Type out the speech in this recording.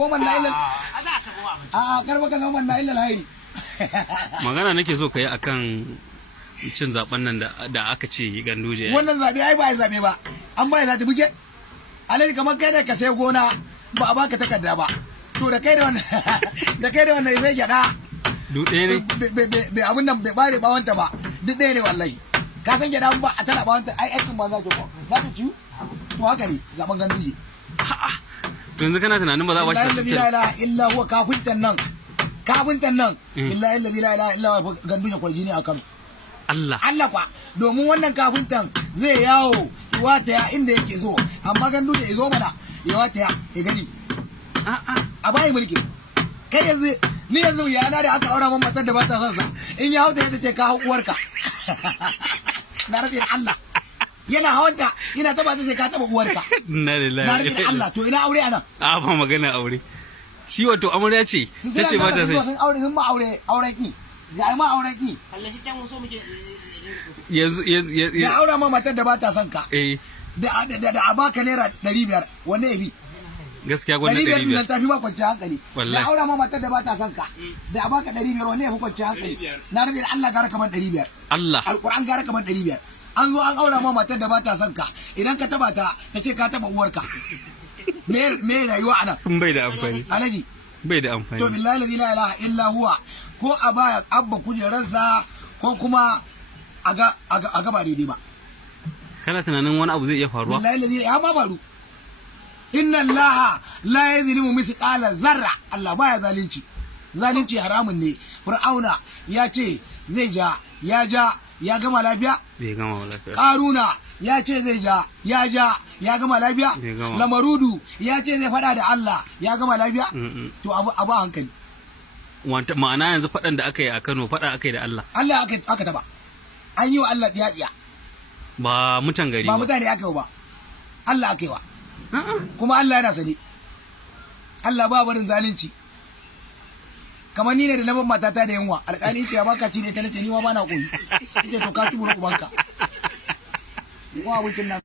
ko man na ilal a za ka bawa mutum a karba ka man na ilal hairi magana nake so kai akan cin zaben nan da aka ce Ganduje wannan zabe ai ba ai zabe ba an ba za ta buge alai kamar kai ne ka sai gona ba a baka takarda ba to da kai da wannan sai gyada duk ɗaya ne bai abin nan bai bare bawanta ba duk ɗaya ne wallahi ka san gyada ba a tana bawanta ai aikin ba za ki ko za ta ciyu to haka ne zaben Ganduje yanzu kana tunanin ba za a ba shi la ilaha illa huwa kafintan nan billahi la ilaha illa huwa Ganduje kwarji ne a Kano Allah kwa domin wannan kafintan zai yawo wata ya inda yake so amma Ganduje ya zo mana ya wata ya gani a bayi mulki kai yanzu ni yanzu yana da aka aura man matar da ba ta son sa in ya hauta ya ce ka hau uwarka na rabin Allah yana hawanta ina taba ta ce ka taba uwarka na rabin Allah to ina aure anan a ba magana aure shi wato amarya ce ta ce ba ta sai sun aure sun ma auren ki ya ma auren ki Allah shi can mun so muke yanzu ya aura ma matar da ba ta son ka da a baka naira 500 wanne ya bi gaskiya gwamnati 500 nan tafi ba kwanciyar hankali da aura ma matar da ba ta son ka da a baka 500 wanne ya fi kwanciyar hankali na rage Allah gara kaman 500 Allah alquran gara kaman 500 an zo an aura ma matar da ba ta son ka idan ka taba ta ce ka taba uwarka me rayuwa anan bai da amfani alaji bai da amfani to billahi la ilaha illa huwa ko a baya abba kujeransa ko kuma a ga ba daidai ba kana tunanin wani abu zai iya faruwa billahi ya ma faru inna allaha la yazlimu misqala zarra Allah baya zalunci haramun ne fir'auna ya ce zai ya gama lafiya bai gama lafiya karuna ya ce zai ya gama lafiya lamarudu ya ce zai fada da Allah ya gama lafiya to abu hankali wanta ma'ana yanzu fadan da aka yi a Kano fada aka yi da Allah aka taba an yi wa Allah tsiya ba mutan gari ba mutane aka yi ba Allah aka yi wa kuma Allah yana sani Allah ba barin zalunci kamar ni ne da lamar matata da yunwa alƙali ce ya baka ci ne ta nace ni ma ba na koyi yake to ka tubura ubanka ko abincin nan